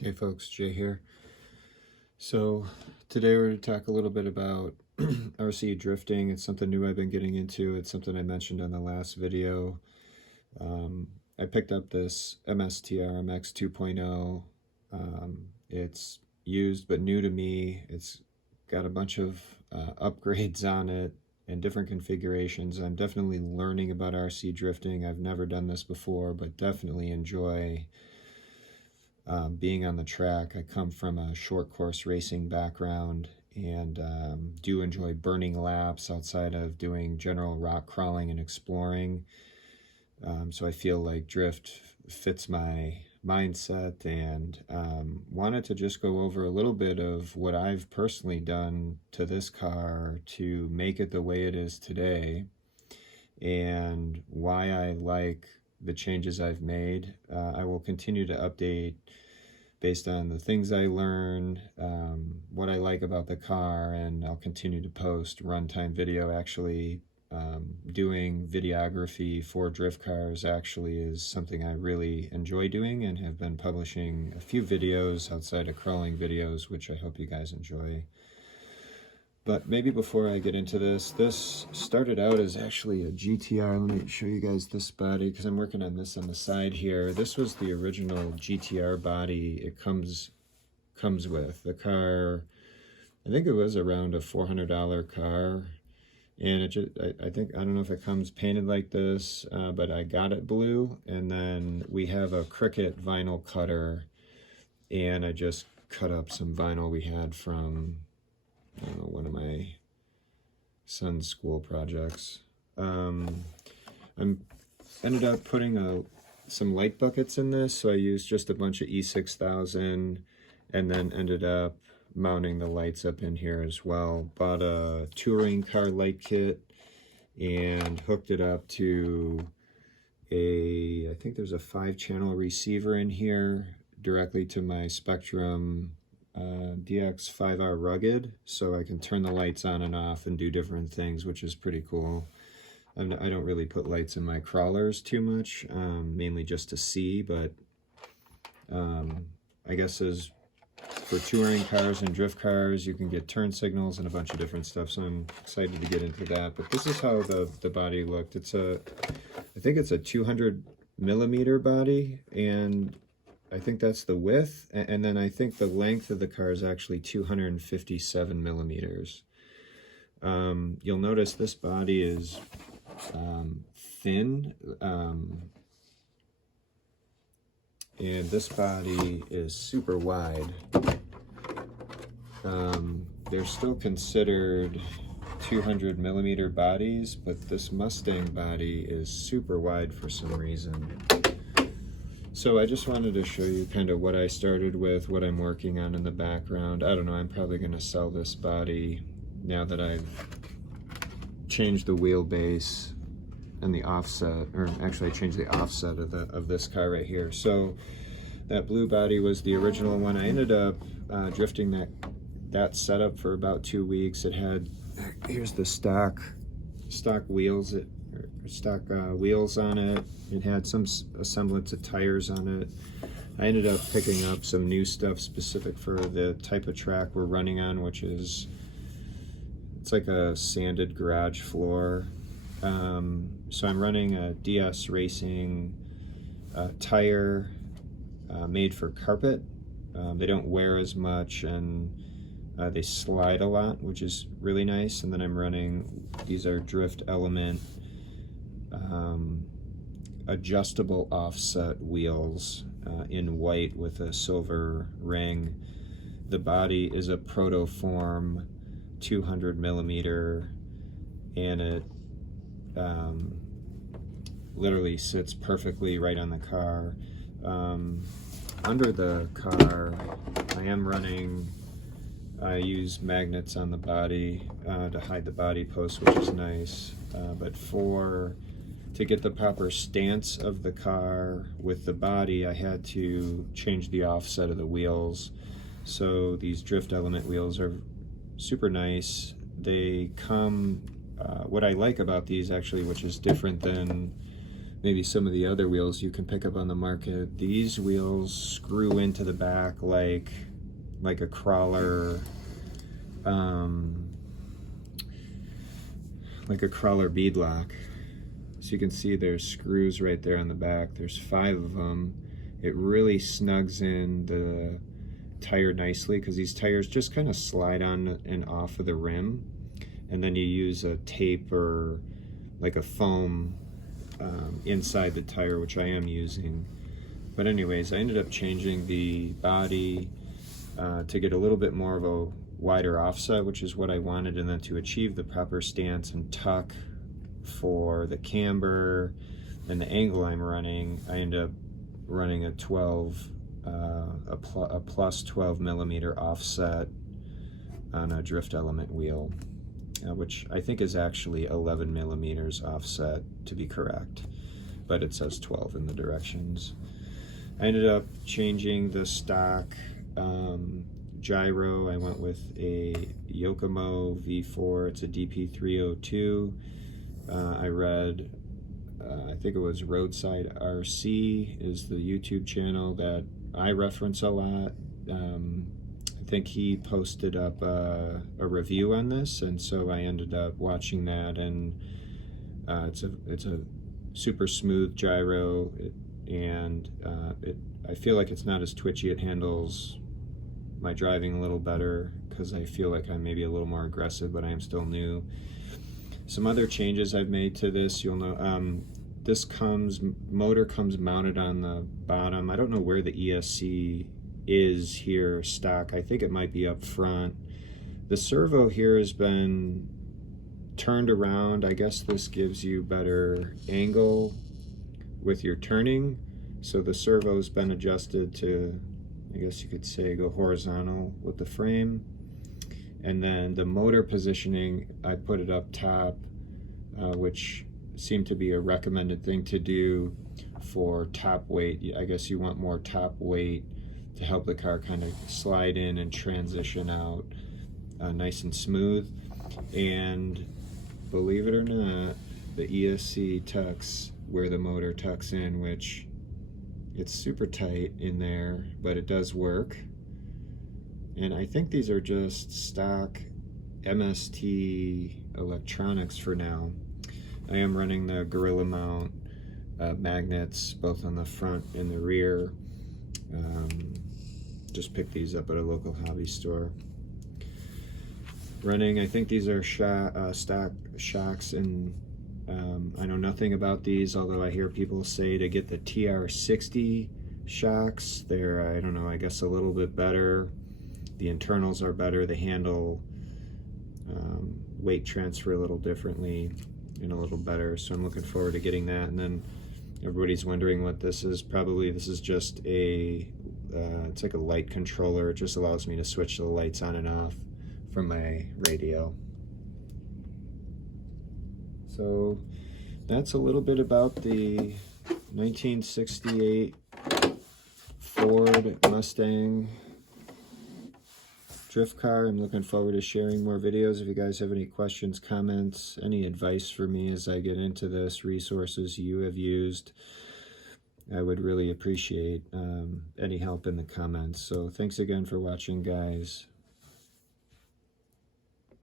Hey folks, Jay here. So today we're going to talk a little bit about RC drifting. It's something new I've been getting into. It's something I mentioned on the last video. I picked up this MST RMX 2.0. It's used but new to me. It's got a bunch of upgrades on it and different configurations. I'm definitely learning about RC drifting. I've never done this before, but definitely enjoy being on the track. I come from a short course racing background and do enjoy burning laps outside of doing general rock crawling and exploring. So I feel like drift fits my mindset, and wanted to just go over a little bit of what I've personally done to this car to make it the way it is today, and why I like the changes I've made. I will continue to update based on the things I learn, what I like about the car, and I'll continue to post runtime video. Actually, doing videography for drift cars actually is something I really enjoy doing, and have been publishing a few videos outside of crawling videos, which I hope you guys enjoy. But maybe before I get into this started out as actually a GTR. Let me show you guys this body, because I'm working on this on the side here. This was the original GTR body it comes with. The car, I think it was around a $400 car. And it just, I don't know if it comes painted like this, but I got it blue. And then we have a Cricut vinyl cutter, and I just cut up some vinyl we had from, I don't know, one of my son's school projects. I ended up putting some light buckets in this, so I used just a bunch of E6000, and then ended up mounting the lights up in here as well. Bought a touring car light kit and hooked it up to I think there's a 5-channel receiver in here directly to my Spectrum DX5R Rugged, so I can turn the lights on and off and do different things, which is pretty cool. I don't really put lights in my crawlers too much, mainly just to see, but I guess as for touring cars and drift cars, you can get turn signals and a bunch of different stuff, so I'm excited to get into that. But this is how the body looked. I think it's a 200 millimeter body, and I think that's the width, and then I think the length of the car is actually 257 millimeters. You'll notice this body is thin, and this body is super wide. They're still considered 200 millimeter bodies, but this Mustang body is super wide for some reason. So I just wanted to show you kind of what I started with, what I'm working on in the background. I don't know, I'm probably going to sell this body now that I've changed the wheelbase and the offset, or actually I changed the offset of this car right here. So that blue body was the original one. I ended up drifting that setup for about 2 weeks. It had, here's the stock wheels, stock wheels on it. It had some semblance of tires on it. I ended up picking up some new stuff specific for the type of track we're running on, which is, it's like a sanded garage floor. So I'm running a DS Racing tire made for carpet. They don't wear as much, and they slide a lot, which is really nice. And then I'm running, these are Drift Element adjustable offset wheels in white with a silver ring. The body is a Protoform 200 millimeter, and it literally sits perfectly right on the car. Under the car, I use magnets on the body to hide the body post, which is nice. But to get the proper stance of the car with the body, I had to change the offset of the wheels. So these Drift Element wheels are super nice. They come, what I like about these actually, which is different than maybe some of the other wheels you can pick up on the market. These wheels screw into the back like a crawler, beadlock. So you can see there's screws right there on the back. There's 5 of them. It really snugs in the tire nicely because these tires just kind of slide on and off of the rim, and then you use a tape or like a foam inside the tire, which I am using. But anyways, I ended up changing the body to get a little bit more of a wider offset, which is what I wanted, and then to achieve the proper stance and tuck for the camber and the angle I'm running, I end up running a plus 12 millimeter offset on a drift element wheel, which I think is actually 11 millimeters offset to be correct, but it says 12 in the directions. I ended up changing the stock gyro. I went with a Yokomo V4. It's a DP302. I read, I think it was Roadside RC is the YouTube channel that I reference a lot. I think he posted up a review on this, and so I ended up watching that, and it's a super smooth gyro, and I feel like it's not as twitchy. It handles my driving a little better because I feel like I'm maybe a little more aggressive, but I am still new. Some other changes I've made to this, you'll know, this motor comes mounted on the bottom. I don't know where the ESC is here stock. I think it might be up front. The servo here has been turned around. I guess this gives you better angle with your turning. So the servo's been adjusted to, I guess you could say, go horizontal with the frame. And then the motor positioning, I put it up top, which seemed to be a recommended thing to do for top weight. I guess you want more top weight to help the car kind of slide in and transition out nice and smooth. And believe it or not, the ESC tucks where the motor tucks in, which it's super tight in there, but it does work. And I think these are just stock MST electronics for now. I am running the Gorilla mount magnets both on the front and the rear. Just picked these up at a local hobby store. Running, I think these are stock shocks, and I know nothing about these, although I hear people say to get the TR60 shocks. They're, I don't know, I guess a little bit better. The internals are better. They handle weight transfer a little differently and a little better. So I'm looking forward to getting that. And then everybody's wondering what this is. Probably this is just a, it's like a light controller. It just allows me to switch the lights on and off from my radio. So that's a little bit about the 1968 Ford Mustang drift car. I'm looking forward to sharing more videos. If you guys have any questions, comments, any advice for me as I get into this, resources you have used, I would really appreciate any help in the comments. So thanks again for watching, guys.